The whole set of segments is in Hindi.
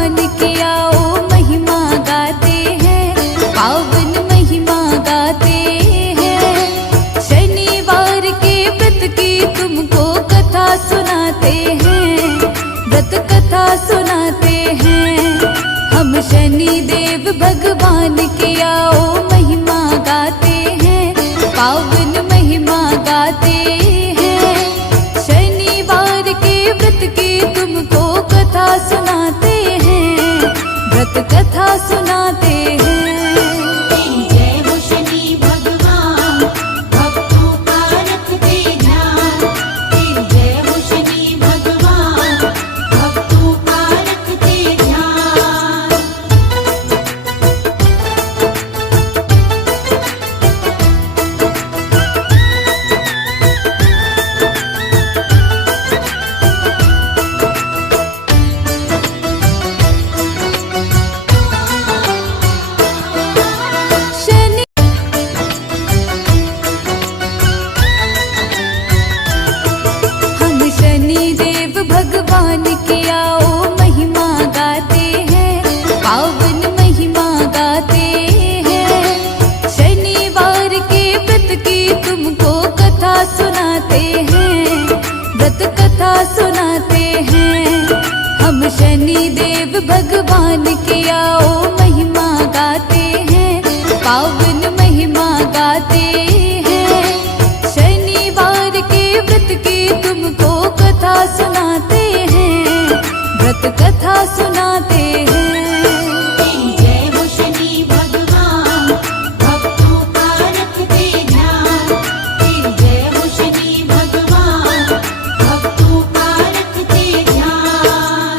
भगवान की आओ महिमा गाते हैं, पावन महिमा गाते हैं। शनिवार के व्रत की तुमको कथा सुनाते हैं, व्रत कथा सुनाते हैं। हम शनि देव भगवान की आओ महिमा गाते हैं, पावन महिमा गाते हैं। शनिवार के व्रत की तुमको कथा सुनाते हैं, व्रत कथा सुनाते हैं। जय हो शनि भगवान, भक्तों का रखते ध्यान। जय हो शनि भगवान, भक्तों का रखते ध्यान। शनि हम शनि देव भगवान की आओ महिमा गाते हैं, पावन महिमा गाते हैं। शनिवार के व्रत की तुमको कथा सुनाते हैं, व्रत कथा सुनाते हैं। हम शनि देव भगवान की आओ महिमा गाते हैं, पावन महिमा गाते हैं। शनिवार के व्रत की तुमको कथा सुनाते हैं, व्रत कथा सुनाते हैं। जय हो शनि भगवान, भक्तों का रखते ध्यान। जय हो शनि भगवान, भक्तों का रखते ध्यान।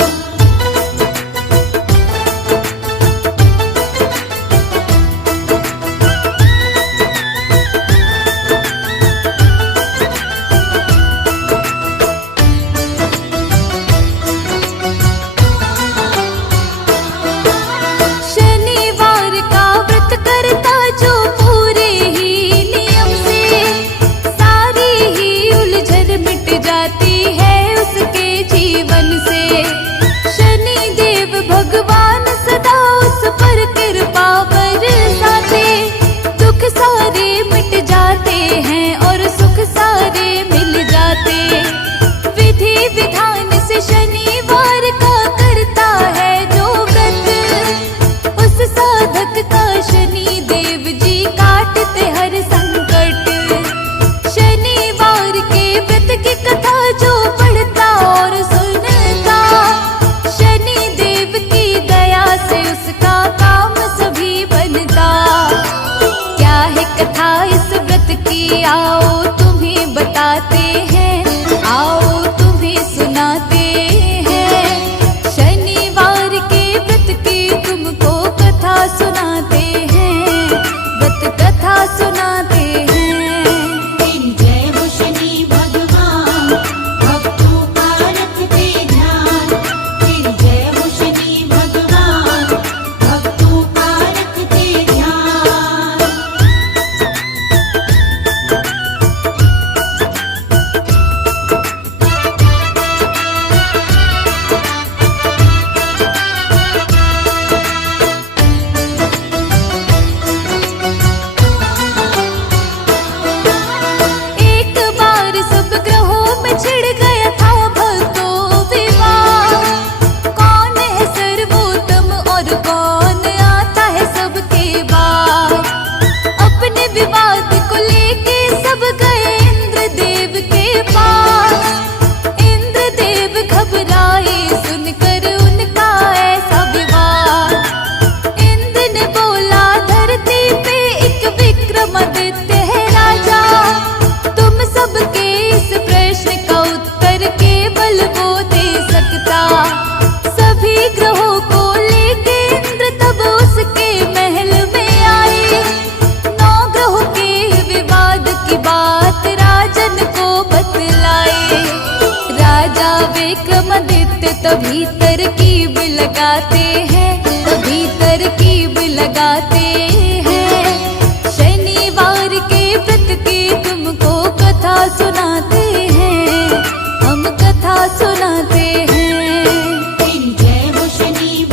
शनिवार का व्रत करता जो पूरे ही नियम से, सारी ही उलझन मिट जाती है उसके जीवन से। शनि देव भगवान सदा उस पर कृपा बरसाते, दुख सारे मिट जाते हैं और सुख सारे मिल जाते। विधि विधान से शनिवार का करता है जो व्रत, उस साधक का शनि देव जी काटते हर संकट। शनिवार के व्रत की कथा जो पढ़ता और सुनता, शनि देव की दया से उसका काम सभी बनता। क्या है कथा इस व्रत की आओ तुम्हें बताते हैं, आओ तुम्हें सुनाते हैं। शनिवार के व्रत की तुमको कथा सुनाते हैं, व्रत कथा सुनाते हैं। जय हो शनि भगवान, भक्तों का रखते ध्यान। जय हो शनि भगवान, भक्तों का रखते ध्यान। एक बार सब ग्रहों में छिड़ गया था भक्तों विवाह। कौन है सर्वोत्तम और कौन आता है सबके बाद। अपने विवाद को लेके सब गए इंद्र देव के पास। इंद्र देव घबराए सुनकर उनका ऐसा विवाद। इंद्र ने बोला धरती पे एक विक्रमादित्य है राजा, तुम सबके इस प्रश्न का उत्तर केवल वो दे सकता। सभी ग्रहों को लेके इंद्र तब उसके महल में आए। 9 ग्रहों के विवाद की बात राजन को बतलाए। राजा विक्रमादित्य तभी तरकीब लगाते हैं, तभी तरकीब लगाते हैं। शनिवार के व्रत की तुमको कथा सुनाते हैं, हम कथा सुनाते हैं। जय हो शनि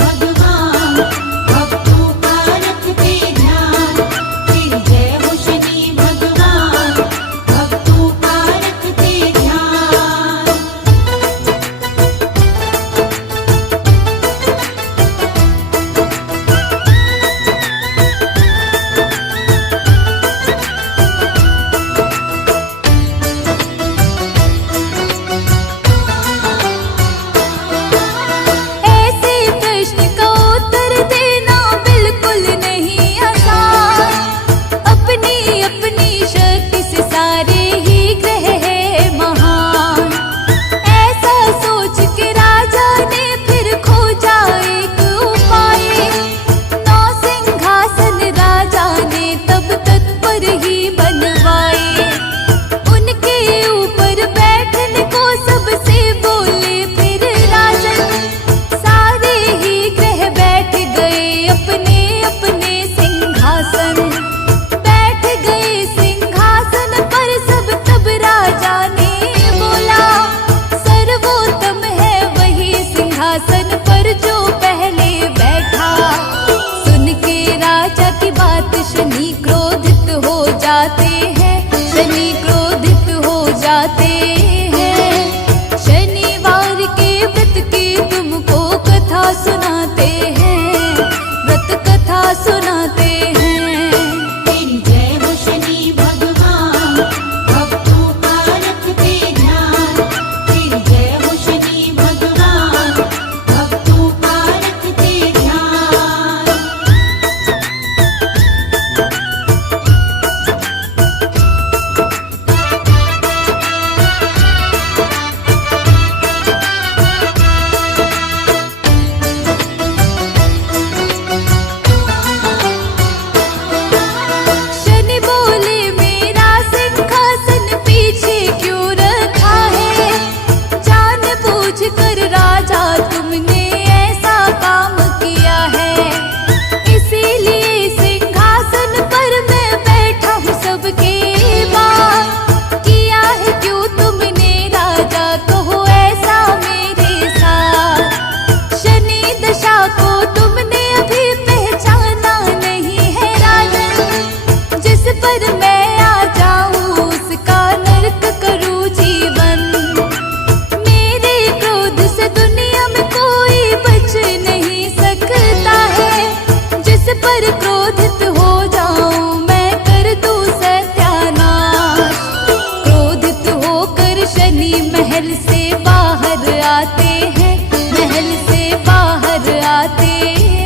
महल से बाहर आते हैं, महल से बाहर आते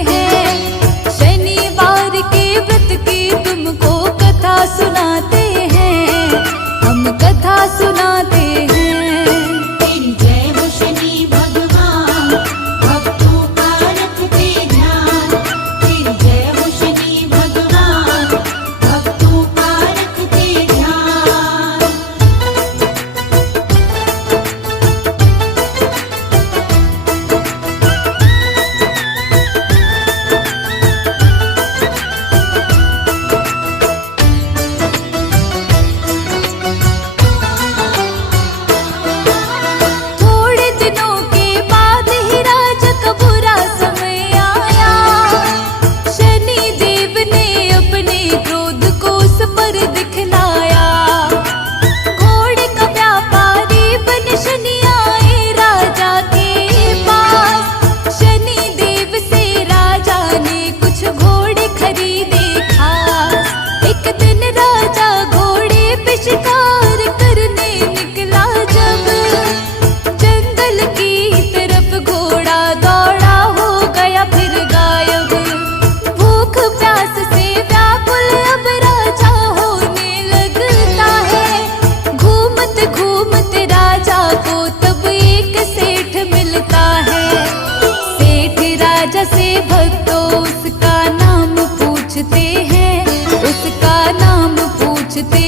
हैं। शनिवार के व्रत की तुमको कथा सुनाते हैं, हम कथा सुनाते हैं। तेरी जय हो शनि भगवान, भक्तों का रखते ध्यान। तेरी जय हो शनि भगवान, भक्तों का रखते ध्यान। थोड़े दिनों के बाद ही राजा का बुरा समय आया। शनि देव ने अपने क्रोध को उस पर दिखलाया। घोड़े का व्यापारी बन शनि आए राजा के पास। शनि देव से राजा ने कुछ घोड़े खरीदे खास। एक दिन राजा घोड़े पे शिकार करने निकला जब, जंगल की तरफ घोड़ा दौड़ा हो गया फिर गायब। भूख प्यास से व्याकुल अब राजा होने लगता है। घूमते घूमते राजा को तब एक सेठ मिलता है। सेठ राजा से भक्तों उसका नाम पूछते हैं, उसका नाम पूछते